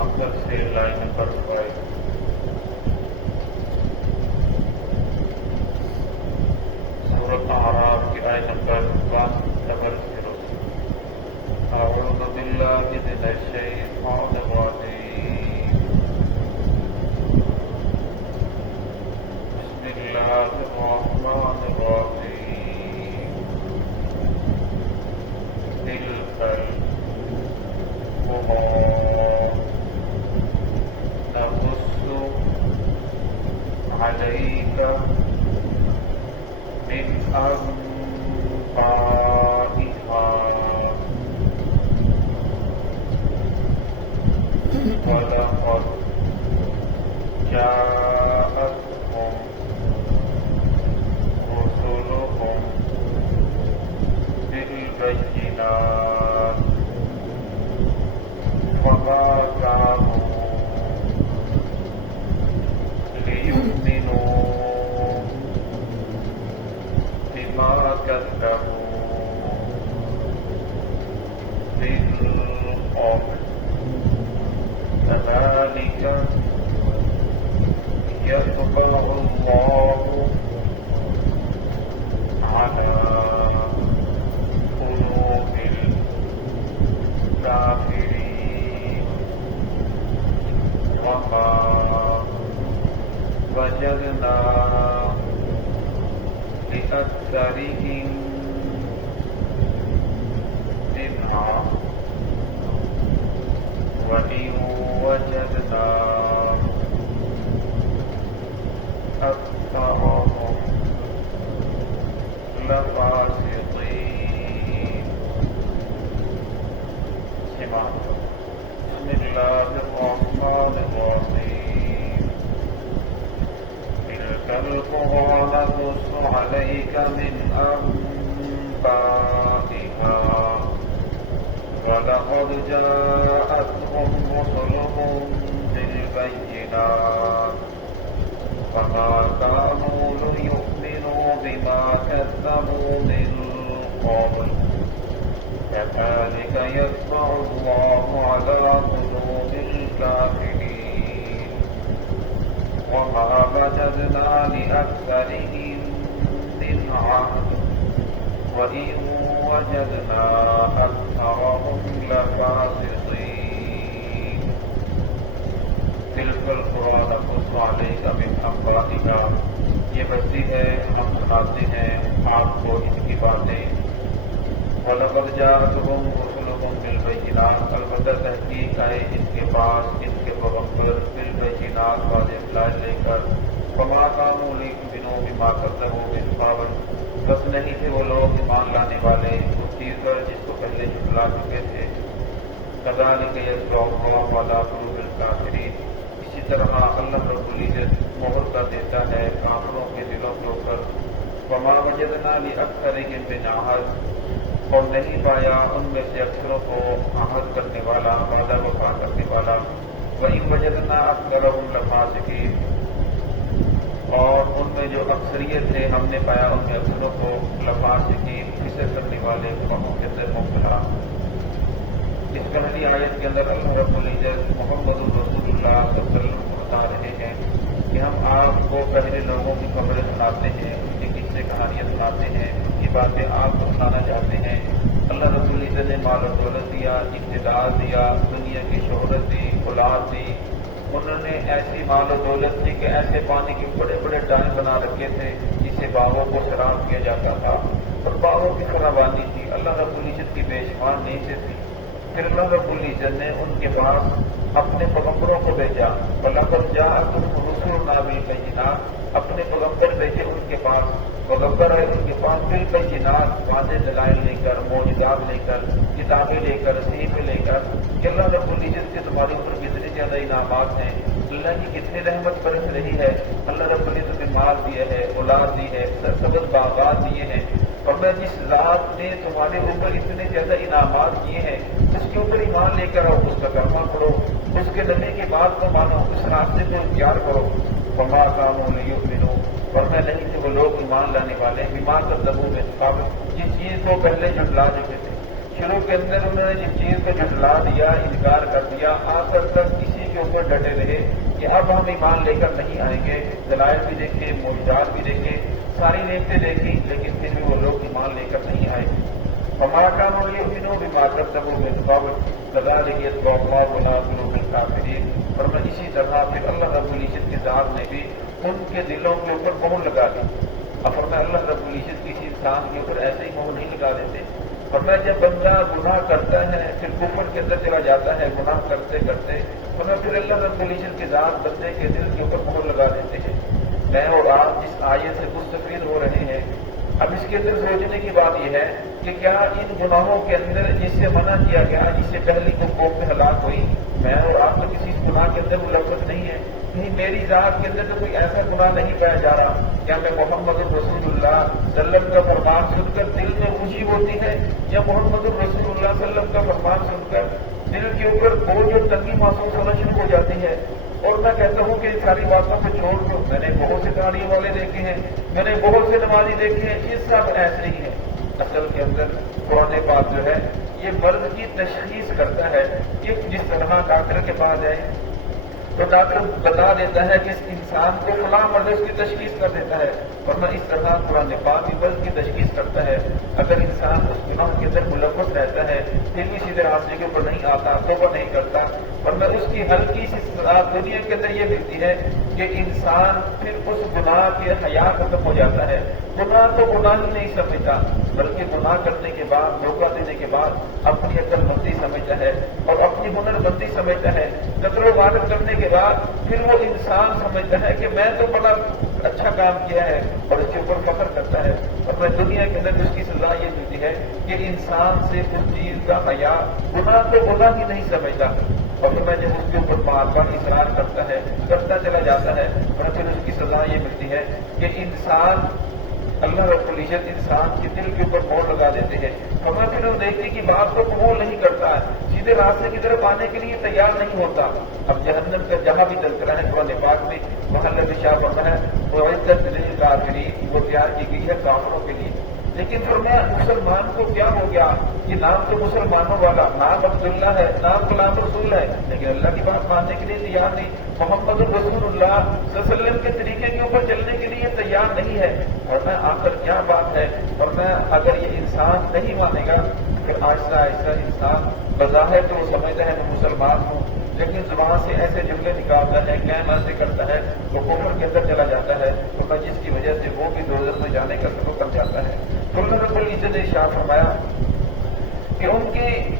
آخر سے line number 5 سورۃ اعراف کی آیت نمبر 100 اعوذ باللہ من الشیطان الرجیم بسم اللہ الرحمن الرحیم تلک القرى نقص عليك من أنبائها ولقد جاءتهم رسلهم بالبينات وما كانوا ليؤمنوا بما كذبوا من قبل كذلك يطبع الله على قلوب الكافرين وما وجدنا لأكثرهم سمعا وإن وجدنا أكثرهم لفاسقين. بسم الله الرحمن الرحيم تلك القرى نقص عليك من أنبائها ولقد جاءتهم رسلهم بالبينات فما كانوا ليؤمنوا بما كذبوا من قبل كذلك يطبع الله على قلوب الكافرين وما وجدنا لأكثرهم من عهد وإن وجدنا أكثرهم لفاسقين. تلك القرى نقص عليك من أنبائها یہ بستی ہے ہم سناتے ہیں آپ کو ان کی باتیں. وَلَقَدْ جَاءَتْهُمْ رُسُلُهُمْ بِالْبَيِّنَاتِ البتہ تحقیق آئے ان کے پاس ان کے پیغمبر بالبينات واضح دلائل لے کر فما كانوا ليؤمنوا بما كذبوا من قبل بس نہیں تھے وہ لوگ ایمان لانے والے اس چیز پر جس کو پہلے جھٹلا چکے تھے. كذلك يطبع الله على قلوب الكافرين اسی طرح اللہ رب العزت مہر کر دیتا ہے کافروں کے دلوں کے اوپر. وما وجدنا لأكثرهم من عهد اور نہیں پایا ان میں سے اکثروں کو عہد کرنے والا وعدہ وفا کرنے والا. وَإِن وَجَدْنَا أَكْثَرَهُمْ لَفَاسِقِينَ اور ان میں جو اکثریت ہے ہم نے پایا ان میں اکثروں کو لفاسقین فسق کرنے والے قوموں کے اندر مبتلا. اس پہلی آیت کے اندر اللہ رب العزت محمد رسول اللہ صلی اللہ علیہ وسلم کو بتا رہے ہیں کہ ہم آپ کو پہلے لوگوں کی خبریں سناتے ہیں ان کی قصے کہانیاں سناتے ہیں ان کی باتیں آپ کو سنانا چاہتے ہیں. اللہ رب العزت نے مال و دولت دیا اقتدار دیا دنیا کی شہرت دی اولاد دی. انہوں نے ایسی مال و دولت دی کہ ایسے پانی کے بڑے بڑے ڈیم بنا رکھے تھے جسے باغوں کو سیراب کیا جاتا تھا اور باغوں کی فراوانی تھی. اللہ رب العزت کی بے شمار نہیں سے تھی. پھر اللہ رب العزت نے ان کے پاس اپنے پیغمبروں کو بھیجا. وَلَقَدْ جَاءَتْهُمْ رُسُلُنَا بِالْبَيِّنَاتِ اپنے پیغمبر بھیجے ان کے پاس. پیغمبر ہے ان کے پاس بالبينات واضح دلائل لے کر معجزات لے کر کتابیں لے کر صحیفے لے کر کہ اللہ رب العزت کے تمہارے اوپر کتنے زیادہ انعامات ہیں اللہ کی کتنی رحمت برس رہی ہے. اللہ رب العزت نے مال دیا ہے اولاد دی ہے سرسبز باغات دیے ہیں. اور میں جس ذات نے تمہارے اوپر اتنے زیادہ انعامات کیے ہیں اس کے اوپر ایمان لے کر آؤ اس کا کلمہ پڑھو اس کے نبی کی بات کو مانو اس راستے کو اختیار کرو. وما كانوا ليؤمنوا ورنہ نہیں تھے وہ لوگ ایمان لانے والے بیمار کر دبو میں جس چیز کو پہلے جھٹلا چکے تھے شروع کے اندر انہوں نے جس چیز کو جھٹلا دیا، انکار کر دیا، آخر تک اسی کے اوپر ڈٹے رہے کہ اب ہم ایمان لے کر نہیں آئیں گے۔ دلائل بھی دیکھے، معجزات بھی دیکھے، ساری نعمتیں دیکھی، لیکن پھر بھی وہ لوگ ایمان لے کر نہیں آئے۔ وما كانوا يؤمنون بما كذبوا من قبل كذلك يطبع الله على قلوب الكافرين۔ اور میں اسی طرح پھر اللہ رب العزت کی ذات نے بھی ان کے دلوں کے اوپر مہر لگا دی۔ اب میں اللہ رب العزت کسی انسان کے اوپر ایسے ہی مہر نہیں لگا دیتے، اور میں جب بندہ گناہ کرتا ہے پھر کفر کے اندر چلا جاتا ہے گناہ کرتے کرتے، اور میں پھر اللہ رب العزت کی ذات بندے کے دل کے اوپر مہر لگا دیتے ہیں۔ میں اور آپ جس آیت سے مستفید ہو رہے ہیں، اب اس کے اندر سوچنے کی بات یہ ہے کہ کیا ان گناہوں کے اندر جس سے منع کیا گیا، جس سے پہلی کو قوم میں ہلاک ہوئی، میں اور آپ تو کسی گناہ کے اندر ملوث نہیں ہے؟ کہیں میری ذات کے اندر تو کوئی ایسا گناہ نہیں پایا جا رہا؟ کیا میں محمد رسول اللہ صلی اللہ علیہ وسلم کا فرمان سن کر دل میں خوشی ہوتی ہے، یا محمد رسول اللہ صلی اللہ علیہ وسلم کا فرمان سن کر دل کے اوپر بوجھ اور تنگی محسوس ہونا شروع ہو جاتی ہے؟ اور میں کہتا ہوں کہ ان ساری باتوں کو چھوڑ دو، میں نے بہت سے گاڑیوں والے دیکھے ہیں، میں نے بہت سے نمازی دیکھے ہیں، یہ سب ایسے ہی ہے۔ اصل کے اندر قرآن پاک جو ہے یہ مرض کی تشخیص کرتا ہے کہ جس طرح ڈاکٹر کے پاس جائے تو ڈاکٹر بتا دیتا ہے کہ اس انسان کو فلاں مرض اس کی تشخیص کر دیتا ہے، ورنہ اس طرح قرآن پاک بھی مرض کی تشخیص کرتا ہے۔ اگر انسان اس گناہ کے اندر ملوث رہتا ہے پھر بھی سیدھے راستے کے اوپر نہیں آتا، توبہ نہیں کرتا، ورنہ اس کی ہلکی سی سزا دنیا کے اندر یہ ملتی ہے کہ انسان پھر اس گناہ کے حیا ختم ہو جاتا ہے۔ گناہ تو گناہ ہی نہیں سمجھتا، بلکہ گناہ کرنے کے بعد، دھوکہ دینے کے بعد اپنی عقل مندی سمجھتا ہے اور اپنی ہنر مندی سمجھتا ہے۔ قتل و غارت کرنے کے بعد پھر وہ انسان سمجھتا ہے کہ میں تو بڑا اچھا کام کیا ہے اور اس کے اوپر فخر کرتا ہے، اور میں دنیا کے اندر اس کی سزا یہ ملتی ہے کہ انسان سے اس چیز کا حیا، گناہ تو گناہ ہی نہیں سمجھتا، اور پھر میں جب اس کے اوپر بار بار اصرار کرتا ہے، کرتا چلا جاتا ہے، اور پھر اس کی سزا یہ ملتی ہے کہ انسان، اللہ رب العزت انسان کے دل کے اوپر مہر لگا دیتے ہیں، اور میں پھر اس دیکھنے کی بات کو قبول نہیں کرتا ہے، سیدھے راستے کی طرف آنے کے لیے تیار نہیں ہوتا۔ اب جہنم کا جہاں بھی تذکرہ ہے قرآن پاک میں، محل شاہ بڑھنا ہے وہ عزت للکافرین، وہ تیار کی گئی ہے کافروں کے لیے۔ لیکن فرمایا مسلمان کو کیا ہو گیا؟ یہ نام تو مسلمانوں والا، نام عبداللہ ہے، نام غلام رسول ہے، لیکن اللہ کی بات ماننے کے لیے تیار نہیں، محمد رسول اللہ صلی اللہ علیہ وسلم کے طریقے کے اوپر چلنے کے لیے تیار نہیں ہے۔ اور میں آخر کیا بات ہے، اور میں اگر یہ انسان نہیں مانے گا پھر آہستہ آہستہ انسان بظاہر تو سمجھتا ہے میں مسلمان ہوں، لیکن زبان سے ایسے جملے نکالتا ہے، قیم ایسے کرتا ہے، وہ کفر کے اندر چلا جاتا ہے، اور جس کی وجہ سے وہ بھی دوزخ میں جانے کا سبب بن جاتا ہے۔ تو اللہ رب العزت نے ارشاد فرمایا کہ ان کی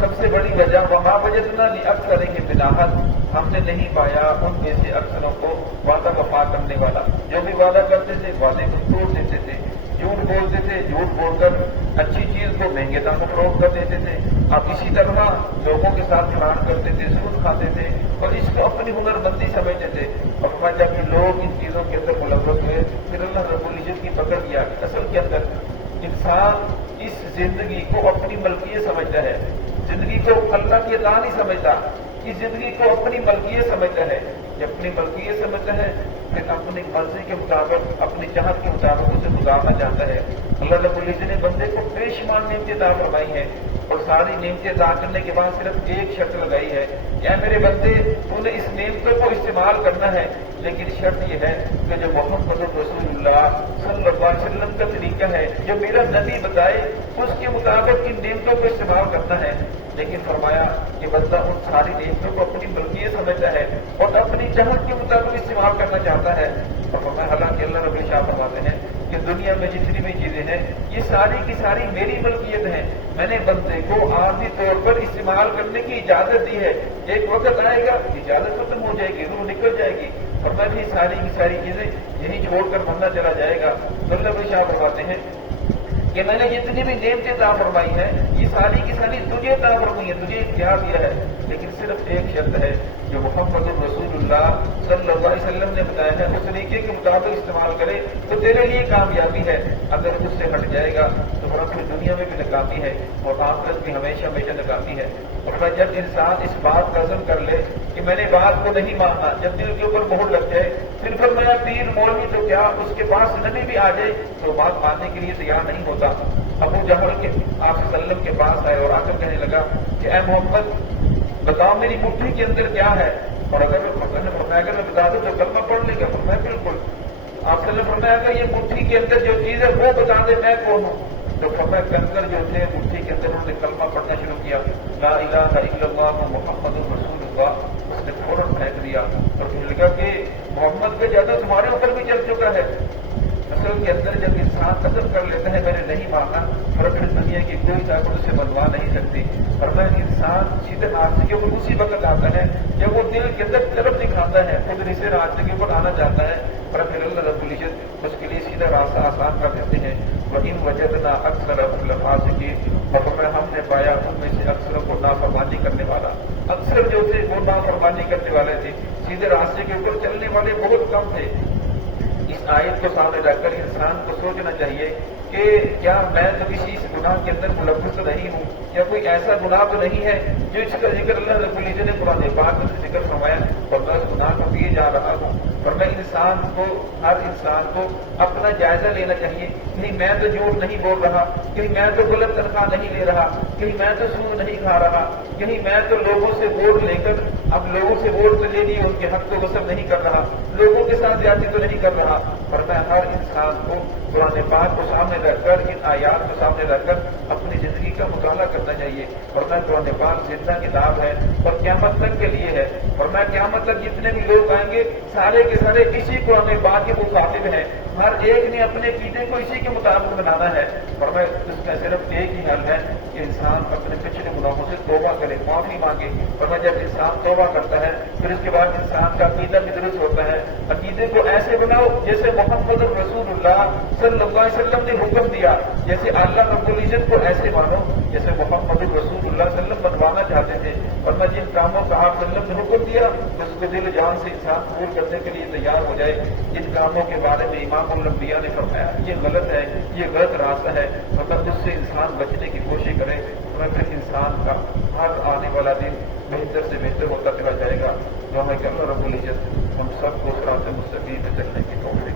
سب سے بڑی وجہ وہاں وجدنا لأکثرہم من عہد، ہم نے نہیں پایا ان میں سے اکثروں کو وعدہ وفا کرنے والا، جو بھی وعدہ کرتے تھے وعدے کو توڑ دیتے تھے، جھوٹ بولتے تھے، جھوٹ بول کر اچھی چیز کو مہنگے دام میں فروخت کر دیتے تھے، اب اسی طرح لوگوں کے ساتھ فرار کرتے تھے، سود کھاتے تھے، اور اس کو اپنی ہنر مندی سمجھتے تھے۔ اور جب یہ لوگ ان چیزوں کے اندر ملوث ہوئے پھر اللہ رب العزت کی پکڑ لیا کہ اصل کے اندر انسان اس زندگی کو اپنی ملکیت سمجھتا ہے، زندگی کو اللہ کی عطا نہیں سمجھتا، اس زندگی کو اپنی ملکیت سمجھتا ہے۔ جب اپنی ملکیت سمجھتا ہے پھر اپنی مرضی کے مطابق، اپنی چاہت کے مطابق اسے گزارنا چاہتا ہے۔ اللہ رب العزت نے بندے کو بے شمار نعمتیں عطا فرمائی ہیں، اور ساری نعمتیں عطا کرنے کے بعد صرف ایک شرط لگائی ہے، اے میرے بندے تو نے اس نعمتوں کو استعمال کرنا ہے، لیکن شرط یہ ہے کہ جو محمد رسول اللہ صلی اللہ علیہ وسلم کا طریقہ ہے، جو میرا نبی بتائے اس کے مطابق ان نعمتوں کو استعمال کرنا ہے۔ لیکن فرمایا کہ بندہ ان ساری نعمتوں کو اپنی ملکیت سمجھتا ہے اور اپنی چاہت کے مطابق استعمال کرنا چاہتا ہے، اور فرمایا حالانکہ اللہ رب العزت فرماتے ہیں کہ دنیا میں جتنی بھی چیزیں ہیں یہ ساری کی ساری میری ملکیت ہیں، میں نے بندے کو عارضی طور پر استعمال کرنے کی اجازت دی ہے، ایک وقت آئے گا اجازت ختم ہو جائے گی، روح نکل جائے گی، اور میں بھی ساری کی ساری چیزیں یہی چھوڑ کر بندہ چلا جائے گا۔ تو اللہ شاہ فرماتے ہیں کہ میں نے جتنی بھی نعمتیں عطا فرمائی ہیں یہ ساری کی ساری تجھے عطا فرمائی ہے، تجھے اختیار دیا ہے، لیکن صرف ایک شرط ہے جو محمد رسول اللہ صلی اللہ علیہ وسلم نے بتایا ہے اس طریقے کے مطابق استعمال کرے تو تیرے لیے کامیابی ہے، اگر اس سے ہٹ جائے گا تو پھر اپنی دنیا میں بھی ناکامی ہے اور آخرت بھی ہمیشہ ہمیشہ ناکامی ہے۔ اور جب انسان اس بات کا عزم کر لے کہ میں نے بات کو نہیں ماننا، جب دل کے اوپر مہر لگ جائے پھر فرمایا پیر مولوی تو کیا اس کے پاس نبی بھی آ جائے تو بات ماننے کے لیے تیار نہیں ہوتا۔ ابو جہل کے آپ صلی اللہ علیہ وسلم کے پاس آئے اور آ کر کہنے لگا کہ اے محمد بتاؤ میری مٹھی کے اندر کیا ہے، اور اگر میں بتا دوں تو کلمہ پڑھ لے گا، فرمایا بالکل۔ آپ صلی اللہ علیہ وسلم فرمایا کہ یہ مٹھی کے اندر جو چیز ہے وہ بتا دے میں کون ہوں۔ تو فرمایا کنکر جو تھے مٹھی کے اندر انہوں نے کلمہ پڑھنا شروع کیا، لا الہ الا اللہ محمد رسول اللہ، اس نے فوراً پھینک دیا اور کہنے لگا کہ محمد کا جادو تمہارے اوپر بھی چل چکا ہے۔ اصل کے اندر جب انسان قسم کر لیتا ہے میں نے نہیں مانا، اور پھر دنیا کی کوئی طاقت اسے منوا نہیں سکتی، ورنہ انسان سیدھے راستے کے اوپر اسی وقت آتا ہے جب وہ دل کے اندر طرف دکھاتا ہے، خود اسے راستے کے اوپر آنا چاہتا ہے، پر پھر اللہ رب العزت اس کے لیے سیدھا راستہ آسان کر دیتے ہیں۔ وَإِن وَجَدْنَا أَكْثَرَهُمْ لَفَاسِقِينَ، اور ہم نے پایا ان میں سے اکثر کو نافرمانی کرنے والا، اکثر جو تھے وہ نافرمانی کرنے والے تھے، سیدھے راستے کے اوپر چلنے والے بہت کم تھے۔ اس آیت کو سامنے رکھ کر انسان کو سوچنا چاہیے کہ کیا میں تو کسی اس گناہ کے اندر ملوث نہیں ہوں، یا کوئی ایسا گناہ تو نہیں ہے جو اس کا ذکر اللہ رب العزت نے قرآن پاک میں ذکر فرمایا اور میں اس گناہ کو کیے جا رہا ہوں۔ اور میں ہر انسان کو اپنا جائزہ لینا چاہیے، کہیں میں تو جھوٹ نہیں بول رہا، کہیں میں تو غلط تنخواہ نہیں لے رہا، کہیں میں تو سود نہیں کھا رہا، کہیں میں تو لوگوں سے ووٹ لے کر اب لوگوں سے ووٹ تو لے لی ان کے حق کو غصب نہیں کر رہا، لوگوں کے ساتھ زیادتی تو نہیں کر رہا۔ اور میں ہر انسان کو قرآن پاک کو سامنے رکھ کر ان آیات کو سامنے رکھ کر اپنی زندگی کا مطالعہ کرنا چاہیے، اور میں قرآن پاک زندہ کتاب ہے اور قیامت تک کے لیے ہے، اور میں قیامت تک جتنے بھی لوگ آئیں گے سارے کے سارے اسی قرآن پاک کے مخاطب ہیں، ہر ایک نے اپنے عقیدے کو اسی کے مطابق بنانا ہے، اور میں اس کا صرف ایک ہی حل ہے کہ انسان اپنے پچھلے گناہوں سے توبہ کرے، معافی مانگے، اور میں جب انسان توبہ کرتا ہے پھر اس کے بعد انسان کا عقیدہ بھی درست ہوتا ہے۔ عقیدے کو ایسے بناؤ جیسے محمد رسول اللہ صلی اللہ علیہ وسلم نے حکم دیا، جیسے اللہ رب العزت کو ایسے مانو جیسے محمد رسول اللہ صلی اللہ علیہ وسلم بنوانا چاہتے تھے، اور میں جن کاموں کا آپ صلی اللہ علیہ وسلم نے حکم دیا اس کو دل و جان سے انسان قبول کرنے کے لیے تیار ہو جائے۔ جن کاموں کے بارے میں امام الانبیاء نے فرمایا یہ غلط ہے، یہ غلط راستہ ہے، مگر اس سے انسان بچنے کی کوشش کرے، اور پھر انسان کا ہر آنے والا دن بہتر سے بہتر ہوتا چلا جائے گا۔ جو ہمیں کہ اللہ رب العزت ہم سب کو صراط مستقیم پہ چلنے کی توفیق